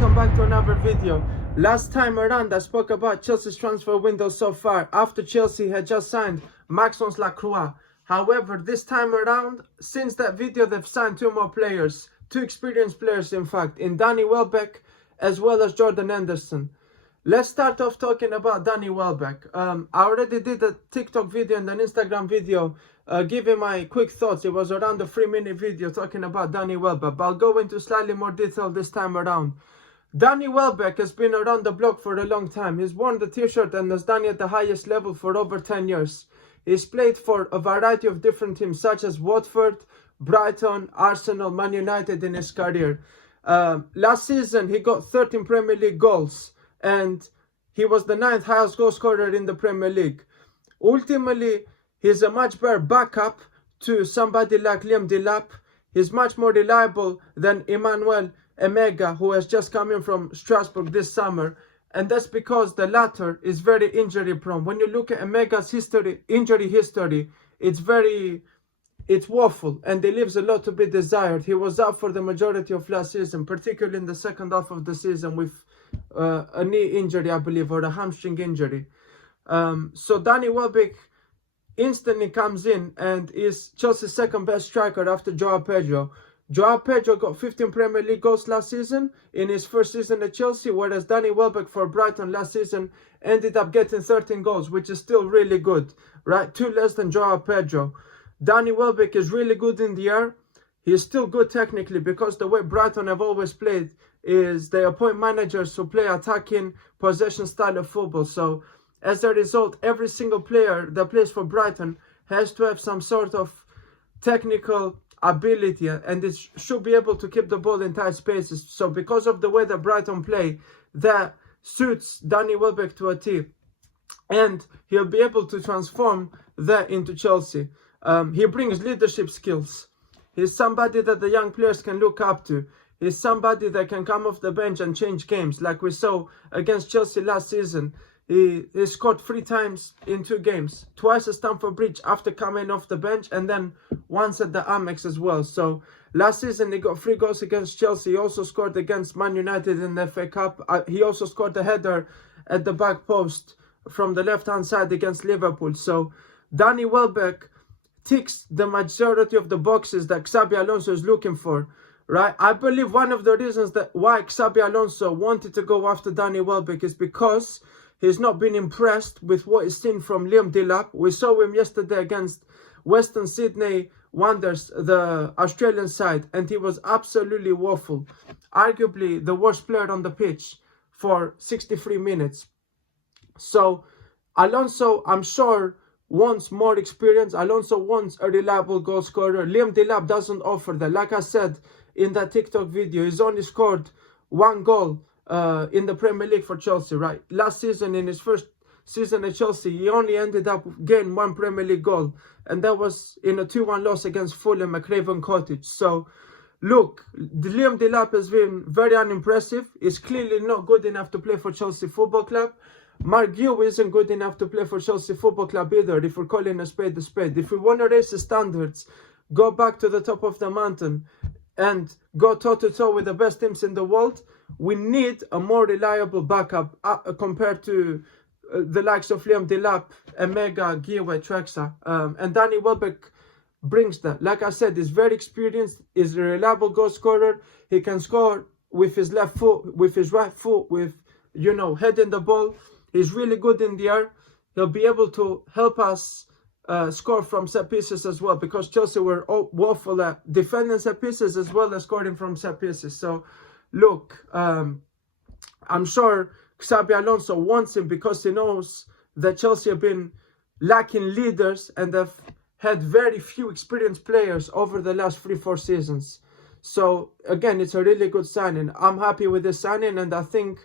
welcome back to another video. Last time around I spoke about Chelsea's transfer window so far after Chelsea had just signed Maxence Lacroix. However, this time around, since that video, they've signed two more players, two experienced players in fact, in Danny Welbeck as well as Jordan Henderson. Let's start off talking about Danny Welbeck. I already did a TikTok video and an Instagram video giving my quick thoughts. It was around a 3-minute video talking about Danny Welbeck, but I'll go into slightly more detail this time around. Danny Welbeck has been around the block for a long time. He's worn the t-shirt and has done it at the highest level for over 10 years. He's played for a variety of different teams such as Watford, Brighton, Arsenal, Man United in his career. Last season he got 13 Premier League goals and he was the 9th highest goal scorer in the Premier League. Ultimately, he's a much better backup to somebody like Liam Delap. He's much more reliable than Emmanuel Emega, who has just come in from Strasbourg this summer. And that's because the latter is very injury prone. When you look at Emega's injury history, it's woeful and it leaves a lot to be desired. He was out for the majority of last season, particularly in the second half of the season with a knee injury, I believe, or a hamstring injury. So Danny Welbeck instantly comes in and is Chelsea's second best striker after Joao Pedro. Joao Pedro got 15 Premier League goals last season in his first season at Chelsea, whereas Danny Welbeck for Brighton last season ended up getting 13 goals, which is still really good, right? 2 less than Joao Pedro. Danny Welbeck is really good in the air. He is still good technically because the way Brighton have always played is they appoint managers who play attacking possession style of football. So as a result, every single player that plays for Brighton has to have some sort of technical ability and it should be able to keep the ball in tight spaces. So because of the way that Brighton play, that suits Danny Welbeck to a T, and he'll be able to transform that into Chelsea. He brings leadership skills. He's somebody that the young players can look up to. He's somebody that can come off the bench and change games, like we saw against Chelsea last season. He scored 3 times in 2 games, twice at Stamford Bridge after coming off the bench, and then once at the Amex as well. So last season he got 3 goals against Chelsea. He also scored against Man United in the FA Cup. He also scored a header at the back post from the left-hand side against Liverpool. So Danny Welbeck ticks the majority of the boxes that Xabi Alonso is looking for, right? I believe one of the reasons that why Xabi Alonso wanted to go after Danny Welbeck is because he's not been impressed with what he's seen from Liam Delap. We saw him yesterday against Western Sydney Wanderers, the Australian side, and he was absolutely woeful. Arguably the worst player on the pitch for 63 minutes. So Alonso, I'm sure, wants more experience. Alonso wants a reliable goal scorer. Liam Delap doesn't offer that. Like I said in that TikTok video, he's only scored 1 goal in the Premier League for Chelsea, right? Last season, in his first season at Chelsea, he only ended up getting 1 Premier League goal, and that was in a 2-1 loss against Fulham at Craven Cottage. So look, Liam Delap has been very unimpressive. He's clearly not good enough to play for Chelsea Football Club. Mark Gue isn't good enough to play for Chelsea Football Club either, if we're calling a spade a spade. If we want to raise the standards, go back to the top of the mountain and go toe-to-toe with the best teams in the world, we need a more reliable backup compared to the likes of Liam Delap, Emega, Gue, Trexa. And Danny Welbeck brings that. Like I said, he's very experienced, he's a reliable goal scorer. He can score with his left foot, with his right foot, with, you know, heading the ball. He's really good in the air. He'll be able to help us score from set pieces as well, because Chelsea were woeful at defending set pieces as well as scoring from set pieces. So look, I'm sure Xabi Alonso wants him because he knows that Chelsea have been lacking leaders and have had very few experienced players over the last 3-4 seasons. So again, it's a really good signing. I'm happy with this signing, and I think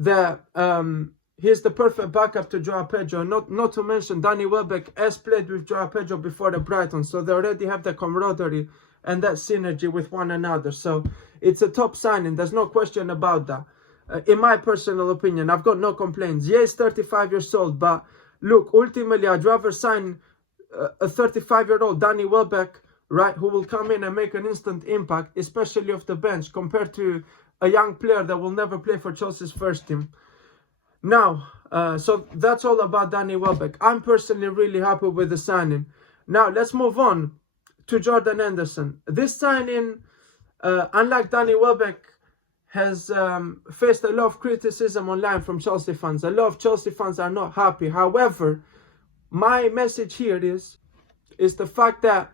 that he's the perfect backup to Joao Pedro. Not to mention Danny Welbeck has played with Joao Pedro before at Brighton, so they already have the camaraderie and that synergy with one another. So it's a top signing. There's no question about that. In my personal opinion, I've got no complaints. Yeah, he's 35 years old, but look, ultimately, I'd rather sign a 35-year-old Danny Welbeck, right, who will come in and make an instant impact, especially off the bench, compared to a young player that will never play for Chelsea's first team. Now, so that's all about Danny Welbeck. I'm personally really happy with the signing. Now, let's move on to Jordan Henderson. This signing, unlike Danny Welbeck, has faced a lot of criticism online from Chelsea fans. A lot of Chelsea fans are not happy. However, my message here is the fact that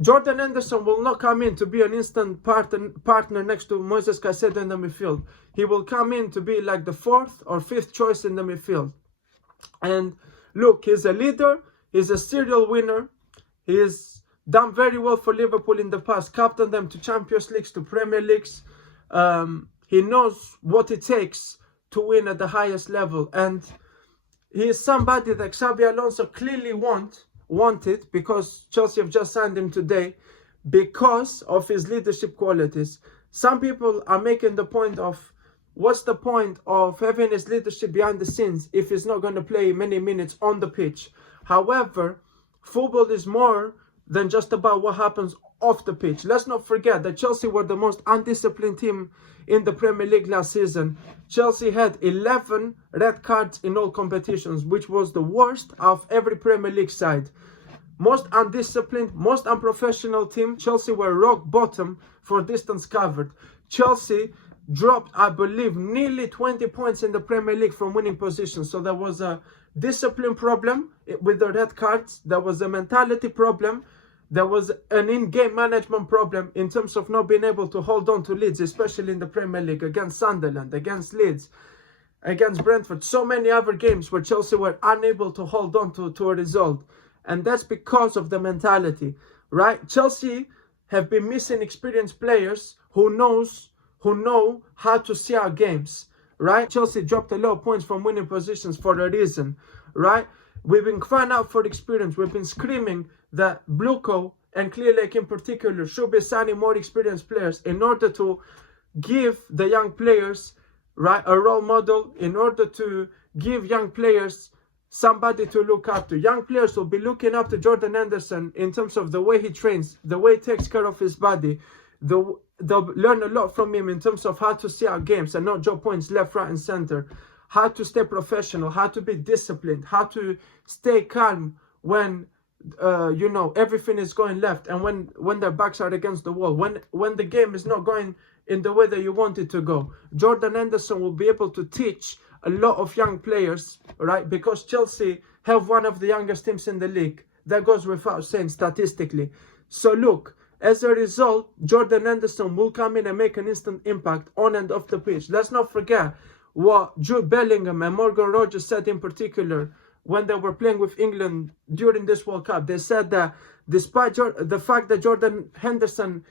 Jordan Henderson will not come in to be an instant partner next to Moises Caicedo in the midfield. He will come in to be like the fourth or fifth choice in the midfield. And look, he's a leader. He's a serial winner. He's done very well for Liverpool in the past, captained them to Champions Leagues, to Premier Leagues. He knows what it takes to win at the highest level. And he is somebody that Xabi Alonso clearly wanted, because Chelsea have just signed him today, because of his leadership qualities. Some people are making the point of, what's the point of having his leadership behind the scenes if he's not going to play many minutes on the pitch? However, football is more than just about what happens off the pitch. Let's not forget that Chelsea were the most undisciplined team in the Premier League last season. Chelsea had 11 red cards in all competitions, which was the worst of every Premier League side. Most undisciplined, most unprofessional team. Chelsea were rock bottom for distance covered. Chelsea dropped, I believe, nearly 20 points in the Premier League from winning positions. So there was a discipline problem with the red cards. There was a mentality problem. There was an in-game management problem in terms of not being able to hold on to leads, especially in the Premier League, against Sunderland, against Leeds, against Brentford. So many other games where Chelsea were unable to hold on to a result. And that's because of the mentality, right? Chelsea have been missing experienced players who know how to see our games, right? Chelsea dropped a lot of points from winning positions for a reason, right? We've been crying out for experience. We've been screaming that Bluco and Clear Lake in particular should be signing more experienced players in order to give the young players, right, a role model, in order to give young players somebody to look up to. Young players will be looking up to Jordan Henderson in terms of the way he trains, the way he takes care of his body. They'll learn a lot from him in terms of how to see our games and not drop points left, right and center. How to stay professional, how to be disciplined, how to stay calm when everything is going left, and when their backs are against the wall, when the game is not going in the way that you want it to go. Jordan Henderson will be able to teach a lot of young players, right? Because Chelsea have one of the youngest teams in the league. That goes without saying statistically. So look, as a result, Jordan Henderson will come in and make an instant impact on and off the pitch. Let's not forget what Jude Bellingham and Morgan Rogers said in particular when they were playing with England during this World Cup. They said that despite the fact that Jordan Henderson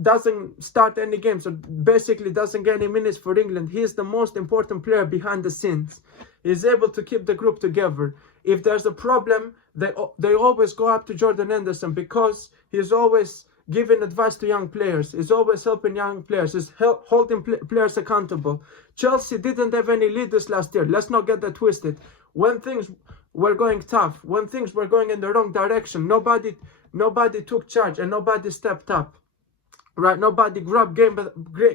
doesn't start any games or basically doesn't get any minutes for England, he is the most important player behind the scenes. He's able to keep the group together. If there's a problem, they always go up to Jordan Henderson because he's always giving advice to young players. He's always helping young players. He's holding players accountable. Chelsea didn't have any leaders last year. Let's not get that twisted. When things were going tough, when things were going in the wrong direction, nobody took charge and nobody stepped up, right? Nobody grabbed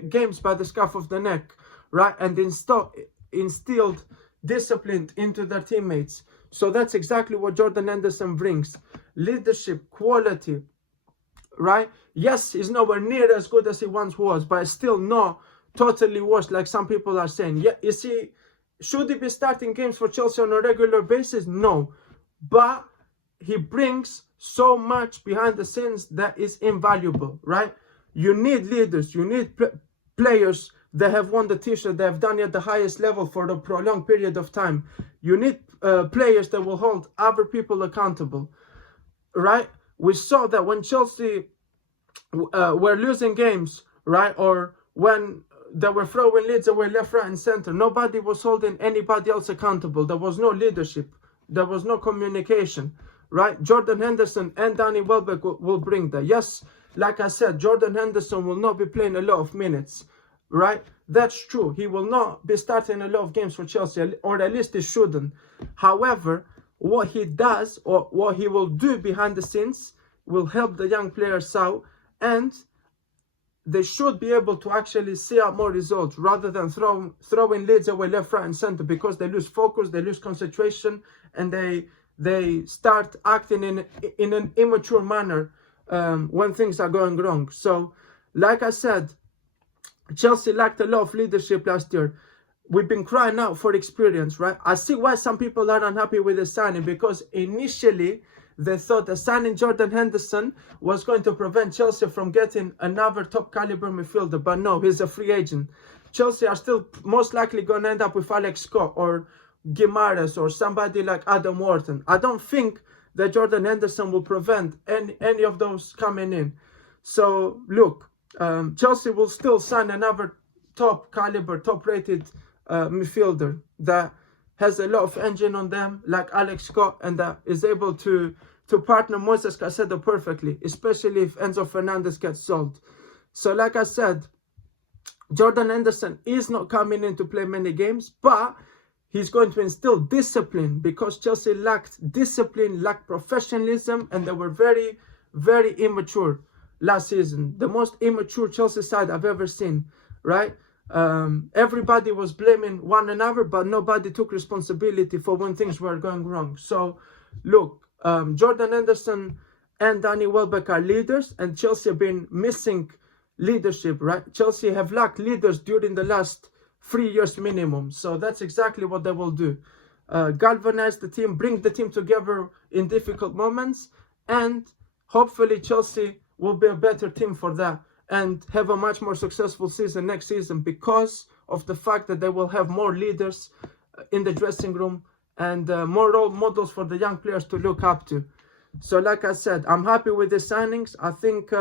games by the scruff of the neck, right? And instilled discipline into their teammates. So that's exactly what Jordan Henderson brings. Leadership, quality, right? Yes, he's nowhere near as good as he once was, but still not totally washed like some people are saying. Yeah, you see, should he be starting games for Chelsea on a regular basis? No. But he brings so much behind the scenes that is invaluable, right? You need leaders. You need players that have won the t-shirt, that have done it at the highest level for a prolonged period of time. You need players that will hold other people accountable, right? We saw that when Chelsea were losing games, right? Or when they were throwing leads away left, right and center, nobody was holding anybody else accountable. There was no leadership. There was no communication, right? Jordan Henderson and Danny Welbeck will bring that. Yes, like I said, Jordan Henderson will not be playing a lot of minutes, right? That's true. He will not be starting a lot of games for Chelsea, or at least he shouldn't. However, what he does or what he will do behind the scenes will help the young players out, and they should be able to actually see out more results rather than throwing leads away left, right, and center, because they lose focus, they lose concentration, and they start acting in an immature manner when things are going wrong. So, like I said, Chelsea lacked a lot of leadership last year. We've been crying out for experience, right? I see why some people are unhappy with the signing, because initially they thought that signing Jordan Henderson was going to prevent Chelsea from getting another top caliber midfielder, but no, he's a free agent. Chelsea are still most likely going to end up with Alex Scott or Guimaraes or somebody like Adam Wharton. I don't think that Jordan Henderson will prevent any of those coming in. So look, Chelsea will still sign another top caliber, top rated midfielder that has a lot of engine on them, like Alex Scott, and that is able to partner Moises Caicedo perfectly, especially if Enzo Fernandez gets sold. So like I said, Jordan Henderson is not coming in to play many games, but he's going to instill discipline, because Chelsea lacked discipline, lacked professionalism, and they were very, very immature last season. The most immature Chelsea side I've ever seen, right? Everybody was blaming one another, but nobody took responsibility for when things were going wrong. So look, Jordan Henderson and Danny Welbeck are leaders, and Chelsea have been missing leadership, right? Chelsea have lacked leaders during the last 3 years minimum. So that's exactly what they will do. Galvanize the team, bring the team together in difficult moments, and hopefully Chelsea will be a better team for that and have a much more successful season next season, because of the fact that they will have more leaders in the dressing room and more role models for the young players to look up to. So like I said, I'm happy with the signings. I think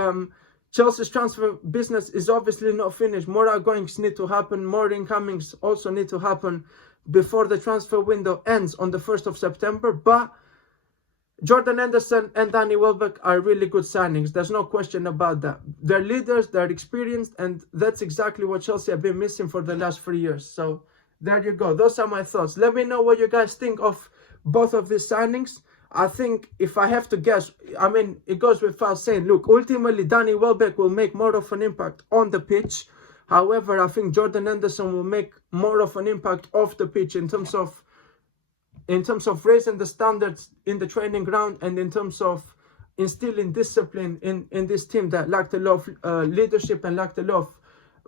Chelsea's transfer business is obviously not finished. More outgoings need to happen. More incomings also need to happen before the transfer window ends on the 1st of September. But Jordan Henderson and Danny Welbeck are really good signings. There's no question about that. They're leaders, they're experienced, and that's exactly what Chelsea have been missing for the last 3 years. So there you go. Those are my thoughts. Let me know what you guys think of both of these signings. I think, if I have to guess, I mean, it goes without saying, look, ultimately Danny Welbeck will make more of an impact on the pitch. However, I think Jordan Henderson will make more of an impact off the pitch in terms of raising the standards in the training ground, and in terms of instilling discipline in this team that lacked a lot of leadership and lacked a lot of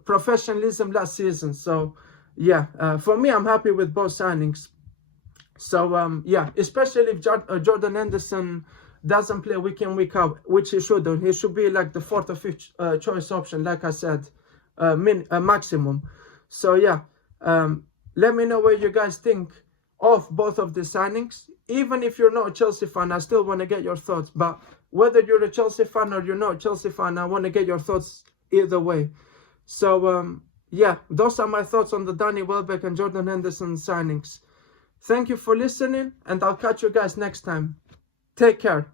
professionalism last season. So yeah, for me, I'm happy with both signings. So yeah, especially if Jordan Henderson doesn't play week in, week out, which he shouldn't. He should be like the 4th or 5th choice option, like I said, maximum. So yeah, let me know what you guys think of both of the signings. Even if you're not a Chelsea fan, I still want to get your thoughts. But whether you're a Chelsea fan or you're not a Chelsea fan, I want to get your thoughts either way. So yeah, those are my thoughts on the Danny Welbeck and Jordan Henderson signings. Thank you for listening, and I'll catch you guys next time. Take care.